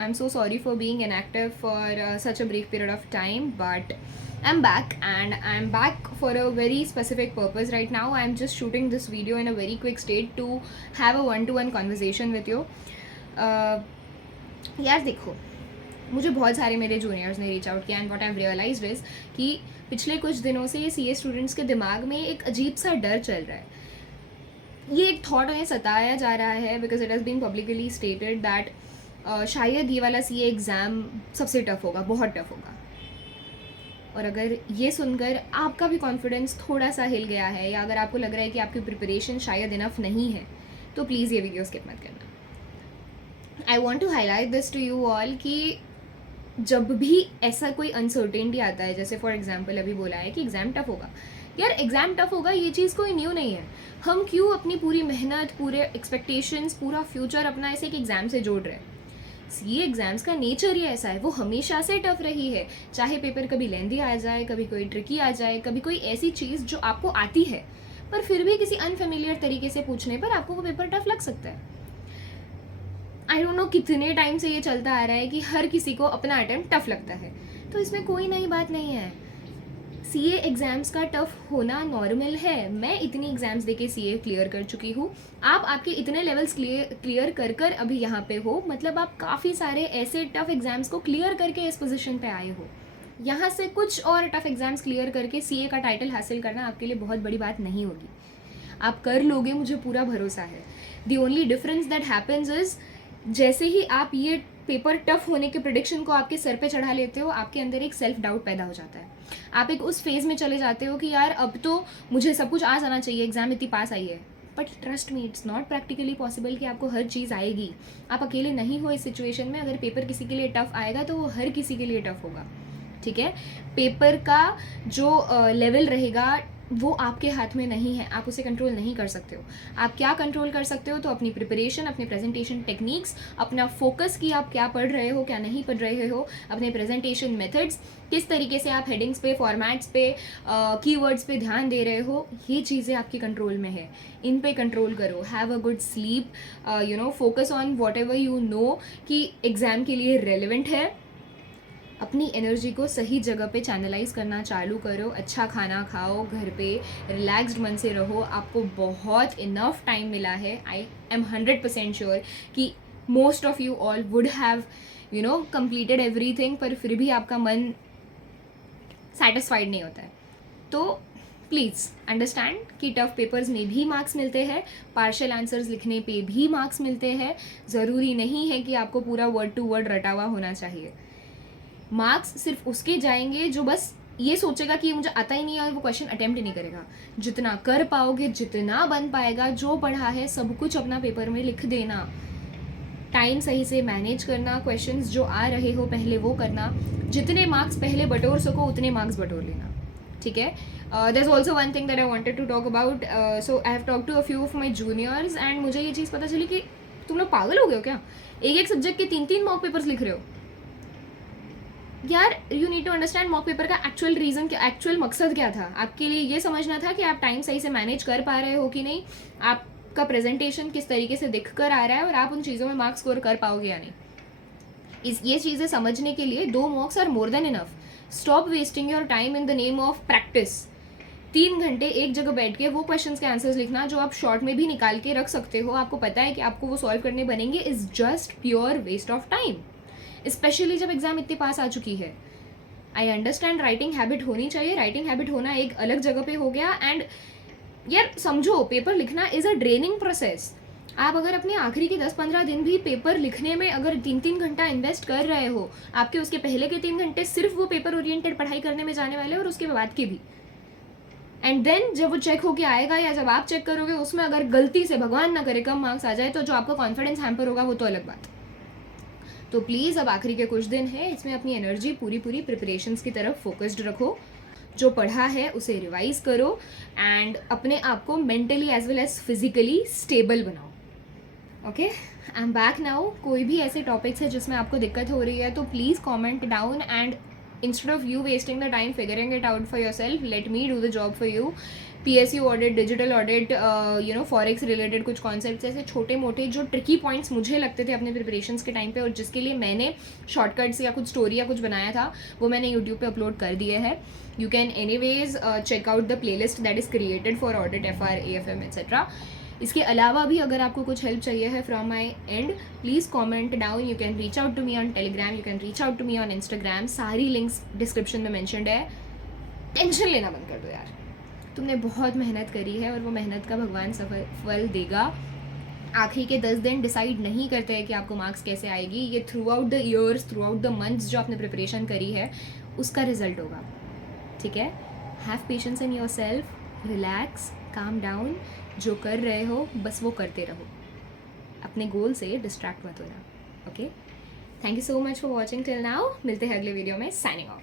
I'm so sorry for being inactive for such a brief period of time, but I'm back, and I'm back for a very specific purpose. Right now, I'm just shooting this video in a very quick state to have a one-to-one conversation with you. यार देखो, मुझे बहुत सारे मेरे juniors ने reach out किया and what I have realized is कि पिछले कुछ दिनों से ये सीए स्टूडेंट्स के दिमाग में एक अजीब सा डर चल रहा है। ये एक थॉट उन्हें सताया जा रहा है because it has been publicly stated that शायद ये वाला सीए एग्ज़ाम सबसे टफ होगा, बहुत टफ होगा। और अगर ये सुनकर आपका भी कॉन्फिडेंस थोड़ा सा हिल गया है या अगर आपको लग रहा है कि आपकी प्रिपरेशन शायद इनफ नहीं है, तो प्लीज़ ये वीडियो स्किप मत करना। I want to highlight this to you all कि जब भी ऐसा कोई अनसर्टेनिटी आता है, जैसे फॉर एग्जाम्पल अभी बोला है कि एग्ज़ाम टफ होगा, यार एग्ज़ाम टफ होगा ये चीज़ कोई न्यू नहीं है। हम क्यों अपनी पूरी मेहनत, पूरे एक्सपेक्टेशंस, पूरा फ्यूचर अपना ऐसे एक एग्ज़ाम से जोड़ रहे हैं? ये एग्ज़ाम्स का नेचर ही ऐसा है, वो हमेशा से टफ रही है। चाहे पेपर कभी लेंदी आ जाए, कभी कोई ट्रिकी आ जाए, कभी कोई ऐसी चीज़ जो आपको आती है पर फिर भी किसी अनफेमिलियर तरीके से पूछने पर आपको वो पेपर टफ लग सकता है। आई डोंट नो कितने टाइम से ये चलता आ रहा है कि हर किसी को अपना अटेम्प्ट टफ लगता है, तो इसमें कोई नई बात नहीं है। सीए एग्ज़ाम्स का टफ होना नॉर्मल है। मैं इतनी एग्ज़ाम्स देके सीए क्लियर कर चुकी हूँ, आप आपके इतने लेवल्स क्लियर कर कर अभी यहाँ पे हो, मतलब आप काफ़ी सारे ऐसे टफ एग्ज़ाम्स को क्लियर करके इस पोजीशन पे आए हो। यहाँ से कुछ और टफ एग्ज़ाम्स क्लियर करके सीए का टाइटल हासिल करना आपके लिए बहुत बड़ी बात नहीं होगी। आप कर लोगे, मुझे पूरा भरोसा है। The only difference that happens is जैसे ही आप ये पेपर टफ होने के प्रिडिक्शन को आपके सर पे चढ़ा लेते हो, आपके अंदर एक सेल्फ डाउट पैदा हो जाता है। आप एक उस फेज़ में चले जाते हो कि यार अब तो मुझे सब कुछ आ जाना चाहिए, एग्ज़ाम इतनी पास आई है। But trust me, it's not practically possible कि आपको हर चीज़ आएगी। आप अकेले नहीं हो इस सिचुएशन में। अगर पेपर किसी के लिए टफ आएगा तो वो हर किसी के लिए टफ होगा, ठीक है। पेपर का जो लेवल रहेगा वो आपके हाथ में नहीं है, आप उसे कंट्रोल नहीं कर सकते हो। आप क्या कंट्रोल कर सकते हो, तो अपनी प्रिपरेशन, अपने प्रेजेंटेशन टेक्निक्स, अपना फोकस कि आप क्या पढ़ रहे हो, क्या नहीं पढ़ रहे हो, अपने प्रेजेंटेशन मेथड्स, किस तरीके से आप हेडिंग्स पे, फॉर्मेट्स पे, कीवर्ड्स पे ध्यान दे रहे हो, ये चीज़ें आपके कंट्रोल में है। इन पे कंट्रोल करो। Have a good sleep, focus on what ever you know कि एग्ज़ाम के लिए रेलिवेंट है। अपनी एनर्जी को सही जगह पे चैनलाइज करना चालू करो। अच्छा खाना खाओ, घर पे रिलैक्स्ड मन से रहो। आपको बहुत इनफ टाइम मिला है। आई एम 100% श्योर कि most of you all would have completed everything, पर फिर भी आपका मन सेटिस्फाइड नहीं होता है। तो प्लीज़ अंडरस्टैंड कि टफ पेपर्स में भी मार्क्स मिलते हैं, पार्शियल आंसर्स लिखने पे भी मार्क्स मिलते हैं। ज़रूरी नहीं है कि आपको पूरा वर्ड टू वर्ड रटा हुआ होना चाहिए। मार्क्स सिर्फ उसके जाएंगे जो बस ये सोचेगा कि मुझे आता ही नहीं है और वो क्वेश्चन अटेम्प्ट ही नहीं करेगा। जितना कर पाओगे, जितना बन पाएगा, जो पढ़ा है सब कुछ अपना पेपर में लिख देना। टाइम सही से मैनेज करना, क्वेश्चंस जो आ रहे हो पहले वो करना। जितने मार्क्स पहले बटोर सको उतने मार्क्स बटोर लेना, ठीक है। There is also one thing that I wanted to talk about. So I have talk to a few of my juniors and मुझे ये चीज़ पता चली कि तुम लोग पागल हो गए हो क्या? एक एक सब्जेक्ट के 3-3 मॉक पेपर्स लिख रहे हो। यार you need to understand mock paper का एक्चुअल रीज़न, एक्चुअल मकसद क्या था। आपके लिए ये समझना था कि आप टाइम सही से मैनेज कर पा रहे हो कि नहीं, आपका प्रेजेंटेशन किस तरीके से दिख कर आ रहा है और आप उन चीज़ों में मार्क्स स्कोर कर पाओगे या नहीं। ये चीज़ें समझने के लिए 2 mocks are more than enough. Stop wasting your time in the name of practice. 3 घंटे एक जगह बैठ के वो क्वेश्चंस के आंसर्स लिखना जो आप शॉर्ट में भी निकाल के रख सकते हो, आपको पता है कि आपको वो सॉल्व करने बनेंगे, is just pure waste of time, especially जब एग्जाम इतनी पास आ चुकी है। आई अंडरस्टैंड राइटिंग हैबिट होनी चाहिए, राइटिंग हैबिट होना एक अलग जगह पे हो गया। एंड यार समझो, पेपर लिखना इज़ अ ड्रेनिंग प्रोसेस। आप अगर अपने आखिरी के 10-15 दिन भी पेपर लिखने में अगर 3-3 घंटा इन्वेस्ट कर रहे हो, आपके उसके पहले के 3 घंटे सिर्फ वो पेपर ओरिएंटेड पढ़ाई करने में जाने वाले और उसके बाद के भी। एंड देन जब वो चेक होके आएगा या जब आप चेक करोगे उसमें अगर गलती से, भगवान ना करे, कम मार्क्स आ जाए तो जो आपका कॉन्फिडेंस हैम्पर होगा वो तो अलग बात। तो प्लीज़ अब आखिरी के कुछ दिन है, इसमें अपनी एनर्जी पूरी प्रिपरेशंस की तरफ फोकस्ड रखो। जो पढ़ा है उसे रिवाइज करो एंड अपने आप को mentally as well as physically stable बनाओ। Okay, I am back now. कोई भी ऐसे टॉपिक्स है जिसमें आपको दिक्कत हो रही है तो please comment down and instead of you wasting the time figuring it out for yourself, let me do the job for you. PSU audit, digital audit, forex related कुछ कॉन्सेप्ट्स, ऐसे छोटे मोटे जो ट्रिकी पॉइंट्स मुझे लगते थे अपने preparations के टाइम पे, और जिसके लिए मैंने शॉर्टकट्स या कुछ स्टोरी या कुछ बनाया था, वो मैंने यूट्यूब पे अपलोड कर दिए हैं. You can anyways check out the playlist that is created for audit, FR, AFM etcetera. इसके अलावा भी अगर आपको कुछ हेल्प चाहिए है from my end, please comment down. You can reach out to me on Telegram, you can reach out to me on Instagram. सारी links description में मैंशनड है. टेंशन लेना बंद कर दो यार. तुमने बहुत मेहनत करी है और वो मेहनत का भगवान सफल फल देगा. आखिरी के 10 दिन डिसाइड नहीं करते हैं कि आपको मार्क्स कैसे आएगी. ये through out the years, through out the months जो आपने प्रिपरेशन करी है, उसका रिजल्ट होगा. ठीक है. Have patience in your self, relax, calm down. जो कर रहे हो बस वो करते रहो. अपने गोल से डिस्ट्रैक्ट मत होना. Okay. Thank you so much for watching till now. मिलते हैं अगले वीडियो में. Signing off.